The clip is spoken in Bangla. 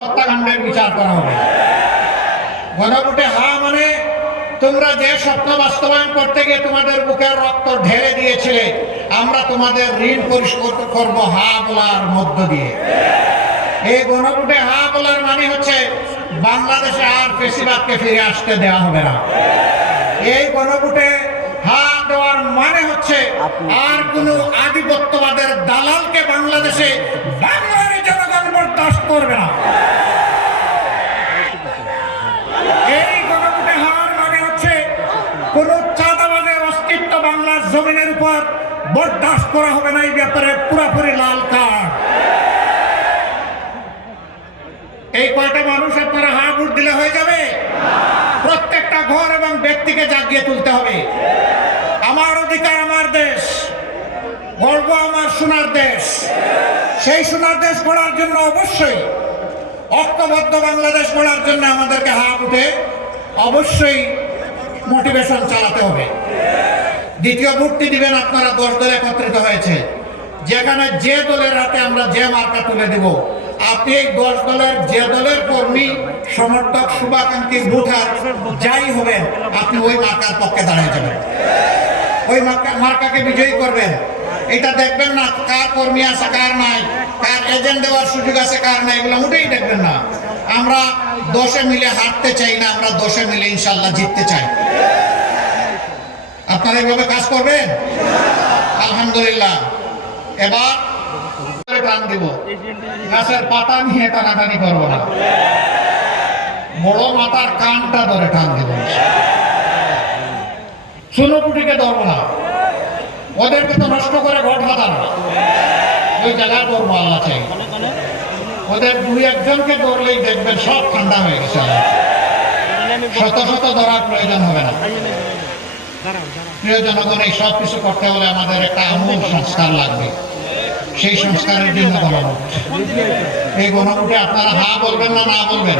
হত্যাকাণ্ডের বিচার করা হবে। গণভোটে হা মানে তোমরা যে স্বপ্ন বাস্তবায়ন করতে গিয়ে তোমাদের বুকের রক্ত ঢেলে দিয়েছিলে, আমরা তোমাদের ঋণ পরিশোধ করব হা বলার মধ্য দিয়ে। এই গণভোটে হা বলার মানে হচ্ছে বাংলাদেশে আর ফ্যাসিবাদকে ফিরে আসতে দেওয়া হবে না। এই গণভোটে হা দেওয়ার মানে হচ্ছে আর কোনো আধিপত্যবাদের দালালকে বাংলাদেশে বাংলার জনগণ বরদাস্ত করবে না। এই গণভোটে হার মানে হচ্ছে কোন চাঁদাবাজের অস্তিত্ব বাংলার জমিনের উপর বরদাস্ত করা হবে না। এই ব্যাপারে পুরোপুরি লাল কার্ড। এই কয়টা মানুষ আপনারা হা ভোট দিলে হয়ে যাবে? প্রত্যেকটা ঘর এবং ব্যক্তিকে জাগিয়ে তুলতে হবে। আমার অধিকার আমার দেশ, গর্ব আমার সোনার দেশ। সেই সোনার দেশ গড়ার জন্য অবশ্যই ঐক্যবদ্ধ বাংলাদেশ গড়ার জন্য আমাদেরকে হা ভোটে অবশ্যই মোটিভেশন চালাতে হবে। দ্বিতীয় ভোটটি দিবেন আপনারা 10 দল একত্রিত হয়েছে, যেখানে যে দলের হাতে আমরা যে মার্কা তুলে দেব, আপনি এই 10 দলের যে দলের কর্মী সমর্থক শুভাকাঙ্ক্ষী ভোটার যাই হবেন, আপনি ওই মার্কার পক্ষে দাঁড়িয়ে যাবেন, ওই মার্কাকে বিজয়ী করবেন। এটা দেখবেন না কার কর্মী আছে কার নাই, কার এজেন্ট দেওয়ার সুযোগ আছে কার নাই, এগুলো মোটেই দেখবেন না। আমরা 10-এ মিলে হারতে চাই না, আমরা 10-এ মিলে ইনশাল্লাহ জিততে চাই। আপনারা এইভাবে কাজ করবেন আলহামদুলিল্লাহ। এবার টান দিব, গাছের পাতা নিয়ে টানাটানি করবো না, বড় মাথার কানটা ধরে টান দিব। সুনোপুটিকে ধরবো না, ওদেরকে তো নষ্ট করে ঘট হাতানো, ওই জায়গায় ধরবো আল্লাহ চাই। ওদের 2-1জনকে ধরলেই দেখবেন সব ঠান্ডা হয়ে গেছে। শত শত ধরার প্রয়োজন হবে না। প্রিয় জনগণ, এই সব কিছু করতে হলে আমাদের একটা আমূল সংস্কার লাগবে। সেই সংস্কারের জন্য গণভোট। এই গণভোটে আপনারা হা বলবেন না না বলবেন?